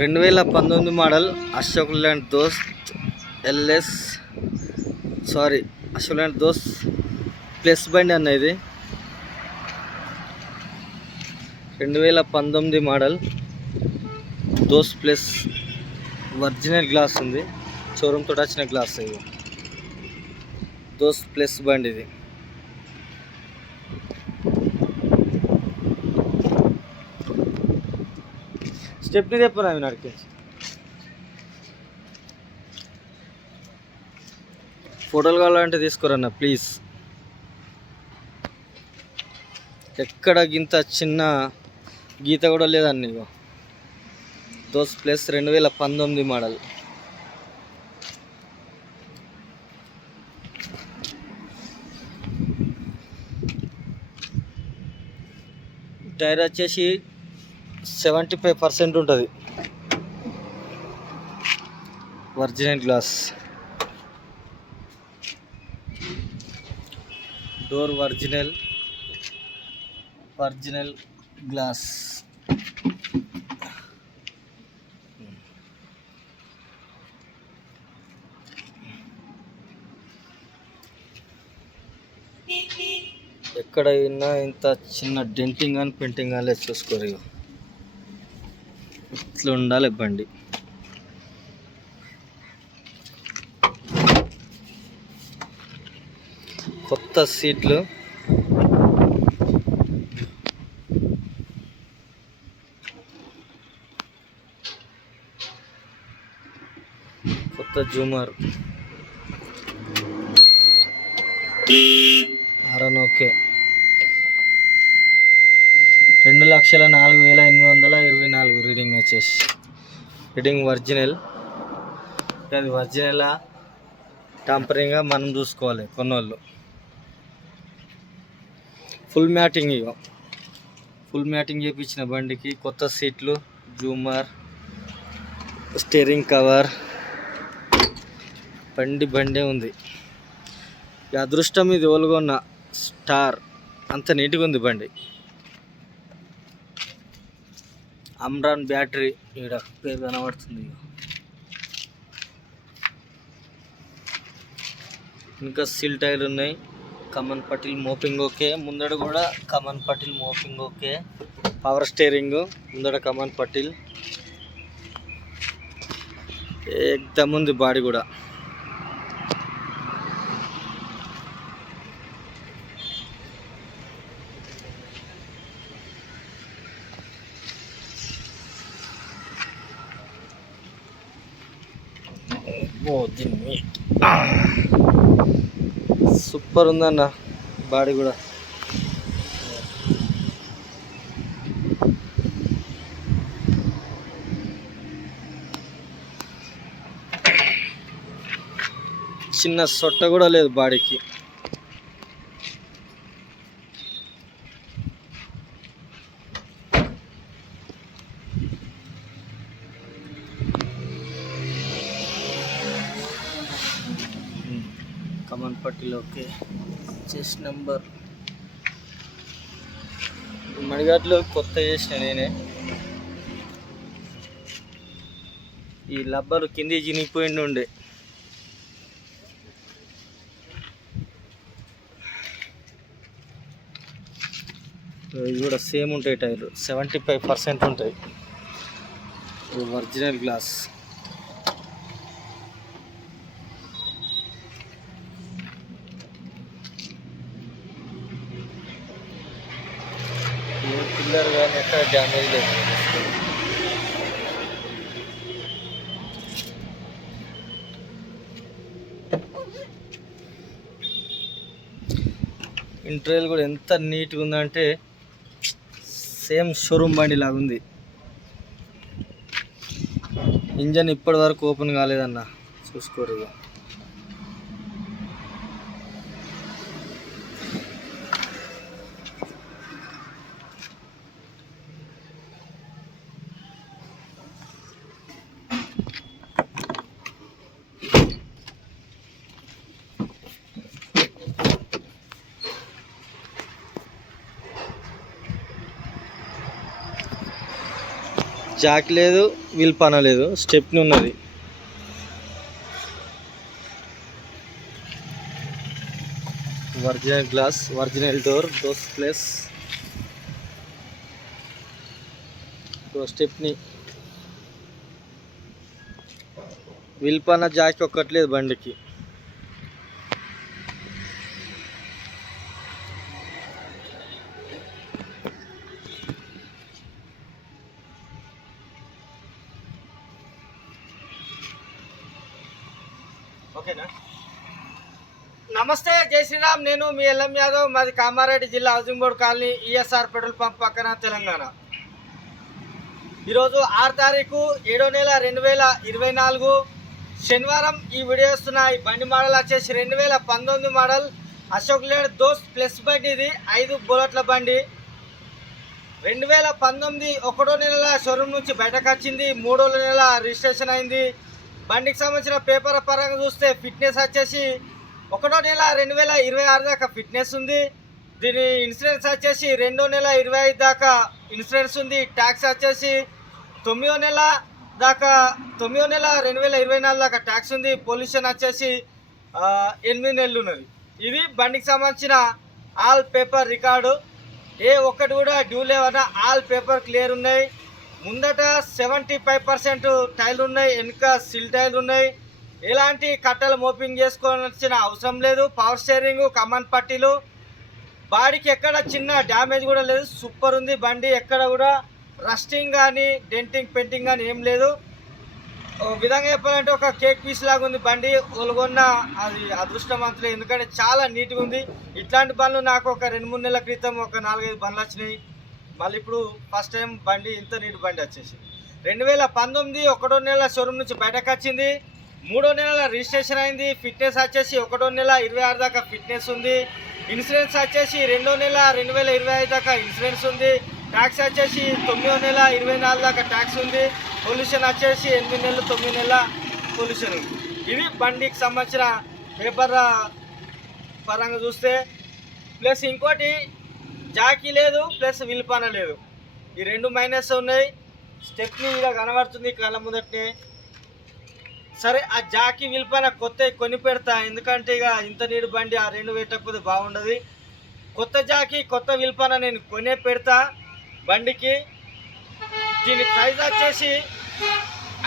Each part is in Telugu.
2019 మోడల్ అశోక్ ల్యాండ్ దోస్త్ ఎల్ఎస్ అశోక్ ల్యాండ్ దోస్త్ ప్లస్ బండి అన్న ఇది 2019 మోడల్ దోస్త్ ప్లస్ ఒరిజినల్ గ్లాస్ ఉంది, షోరూమ్ తోటి వచ్చిన గ్లాస్ ఇది. దోస్త్ ప్లస్ బండి ఇది. స్టెప్ని తెప్పరా అవి నడిపించి. ఫోటోలు కావాలంటే తీసుకురన్న ప్లీజ్. ఎక్కడ గింత చిన్న గీత కూడా లేదన్న. ఇగో దోస్త్ ప్లస్ 2019 మోడల్. టైర్ వచ్చేసి 75% ఉంటుంది. Original glass, door original glass. ఎక్కడైనా ఇంత చిన్న డెంటింగ్ కానీ పెయింటింగ్ కానీ చూసుకోరు. ఇట్లా ఉండాలి బండి. కొత్త సీట్లు, కొత్త జూమర్, హారన్ ఓకే. 2,04,824 రీడింగ్ వచ్చేసి. Reading original. అది ఒరిజినలా టెంపరింగ్గా మనం చూసుకోవాలి కొన్నోళ్ళు. Full matting. ఇగో ఫుల్ మ్యాటింగ్ చేయించిన బండికి. కొత్త సీట్లు, జూమర్, స్టీరింగ్ కవర్. బండే ఉంది. ఈ అదృష్టం ఇది ఓల్గొన్న స్టార్. అంత నీట్గా ఉంది బండి. అమ్రాన్ బ్యాటరీ ఇక్కడ పేరు కనబడుతుంది. ఇంకా సీల్ టైర్లు ఉన్నాయి. కమన్ పటిల్ మోపింగ్ ఓకే. ముందడ కూడా కమన్ పటిల్ మోపింగ్ ఓకే. పవర్ స్టీరింగ్ ముందడ కమన్ పటిల్ ఏకదమ్ ఉంది. బాడీ కూడా సూపర్ ఉందన్న. బాడీ కూడా చిన్న సొట్ట కూడా లేదు బాడీకి. కమన్ పట్టిల్ ఓకే. చెస్ట్ నెంబర్ మడిగాట్లో కొత్త చేసిన నేనే. ఈ లబ్బర్ కింది చినిగిపోయింది ఉండే. ఇది కూడా సేమ్ ఉంటాయి టైర్లు. 75% ఉంటాయి. Original glass. పిల్లర్ కానీ ఎక్కడ డ్యామేజ్ లేదు. ఇంటీరియర్ కూడా ఎంత నీట్గా ఉందంటే సేమ్ షోరూమ్ బండి లాగా ఉంది. ఇంజన్ ఇప్పటి వరకు ఓపెన్ కాలేదన్న, చూసుకోరు. ఇక జాక్ లేదు, వీల్ పన లేదు, స్టెప్ని ఉన్నది. ఒరిజినల్ గ్లాస్, ఒరిజినల్ డోర్, డోస్ ప్లస్ స్టెప్ని. వీల్ పన జాక్ ఒక్కట్లేదు బండికి. ఓకేనా? నమస్తే, జై శ్రీరామ్. నేను మీ ఎల్ఎం యాదవ్. మాది కామారెడ్డి జిల్లా housing board colony, ESR petrol pump పక్కన, తెలంగాణ. ఈరోజు 6 తారీఖు 7వ నెల 2024 శనివారం ఈ వీడియో ఇస్తున్న. ఈ బండి మోడల్ వచ్చేసి 2019 మోడల్ అశోక్ లేడ్ దోస్త్ ప్లస్ బండి. ఇది 5 బుల్లెట్ల బండి. 2019 1వ నెల షోరూమ్ నుంచి బయటకు వచ్చింది. 3వ నెల రిజిస్ట్రేషన్ అయింది. బండికి సంబంధించిన పేపర్ పరంగా చూస్తే ఫిట్నెస్ వచ్చేసి 1వ నెల 2026 దాకా ఫిట్నెస్ ఉంది. దీని ఇన్సూరెన్స్ వచ్చేసి 2వ నెల 25 దాకా ఇన్సూరెన్స్ ఉంది. ట్యాక్స్ వచ్చేసి 9వ నెల 2024 దాకా ట్యాక్స్ ఉంది. పొల్యూషన్ వచ్చేసి 8 నెలలు ఉన్నది. ఇది బండికి సంబంధించిన ఆల్ పేపర్ రికార్డు. ఏ ఒక్కటి కూడా డ్యూ లేవన్నా ఆల్ పేపర్ క్లియర్ ఉన్నాయి. ముందట 75% టైర్లు ఉన్నాయి, వెనుక సిల్ టైర్లు ఉన్నాయి. ఎలాంటి కట్టలు మోపింగ్ చేసుకోవాల్సిన అవసరం లేదు. పవర్ స్టీరింగ్, కమాండ్ పట్టీలు, బాడీకి ఎక్కడ చిన్న డ్యామేజ్ కూడా లేదు. సూపర్ ఉంది బండి. ఎక్కడ కూడా రస్టింగ్ కానీ డెంటింగ్ పెయింటింగ్ కానీ ఏం లేదు. విధంగా చెప్పాలంటే ఒక కేక్ పీస్ లాగా ఉంది బండి. ఒలుగొన్న అది అదృష్టవంతులే, ఎందుకంటే చాలా నీట్గా ఉంది. ఇట్లాంటి బండ్లు నాకు ఒక 2-3 నెలల క్రితం ఒక 4-5 బండ్లు వచ్చినాయి. మళ్ళీ ఇప్పుడు ఫస్ట్ టైం బండి ఇంత నీట్ బండి వచ్చేసి 2019 1వ నెల షోరూమ్ నుంచి బయటకు వచ్చింది. 3వ నెల రిజిస్ట్రేషన్ అయింది. ఫిట్నెస్ వచ్చేసి 1వ నెల 26 దాకా ఫిట్నెస్ ఉంది. ఇన్సూరెన్స్ వచ్చేసి 2వ నెల 2025 దాకా ఇన్సూరెన్స్ ఉంది. ట్యాక్స్ వచ్చేసి 9వ నెల 24 దాకా ట్యాక్స్ ఉంది. పొల్యూషన్ వచ్చేసి 8 నెలలు 9 నెలల పొల్యూషన్ ఉంది. ఇది బండికి సంబంధించిన పేపర్ పరంగా చూస్తే. ప్లస్ ఇంకోటి జాకీ లేదు, ప్లస్ విల్పాన లేదు. ఈ 2 మైనస్ ఉన్నాయి. స్టెప్ని ఇలా కనబడుతుంది కళ్ళ ముందటనే. సరే, ఆ జాకీ విల్పాన కొత్త కొని పెడతా, ఎందుకంటే ఇక ఇంత నీడు బండి ఆ 2 పెట్టకపోతే బాగుండదు. కొత్త జాకీ కొత్త విల్పాన నేను కొనే పెడతా బండికి. దీని ప్రైస్ వచ్చేసి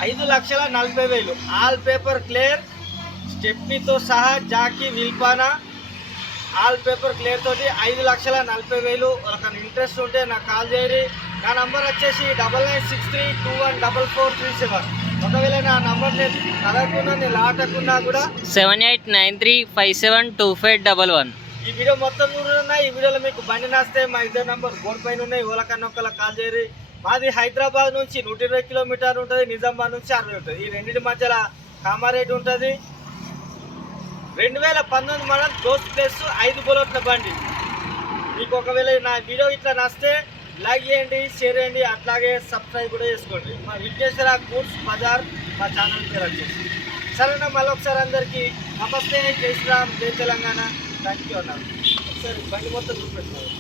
5,40,000. ఆల్ పేపర్ క్లియర్, స్టెప్నీతో సహా జాకీ విల్పాన ఆల్ పేపర్ క్లియర్ తోటి 5,40,000. వాళ్ళకి ఇంట్రెస్ట్ ఉంటే నాకు కాల్ చేయండి. నా నంబర్ వచ్చేసి 9963214437. ఒకవేళ నా నంబర్ నేను కలగకుండా నేను లాటకున్నా కూడా 7893572511. ఈ వీడియో మొత్తం ఉన్నాయి. ఈ వీడియోలో మీకు బండి నస్తే మా ఇద్దరు నంబర్ బోర్డు పైన ఉన్నాయి. ఓలకన్నా ఒకళ్ళ కాల్ చేయరు. మాది హైదరాబాద్ నుంచి 120 కిలోమీటర్లు ఉంటుంది, నిజామాబాద్ నుంచి 60 ఉంటుంది. ఈ రెండింటి మధ్యలో కామారెడ్డి ఉంటుంది. 2019 మోడల్ దోస్త్ ప్లస్ 5 బుల్లెట్ల బండి. మీకు ఒకవేళ నా వీడియో ఇట్లా నస్తే లైక్ చేయండి, షేర్ చేయండి, అట్లాగే సబ్స్క్రైబ్ కూడా చేసుకోండి. మా విఘ్నేశ్వర గూడ్స్ బజార్ మా ఛానల్ పేరు వచ్చేసి. సరేనా, మళ్ళీ ఒకసారి అందరికీ నమస్తే, జై శ్రీరామ్, జై తెలంగాణ. థ్యాంక్ యూ అన్నారు. ఒకసారి బండి మొత్తం చూపెట్టుకోవాలి.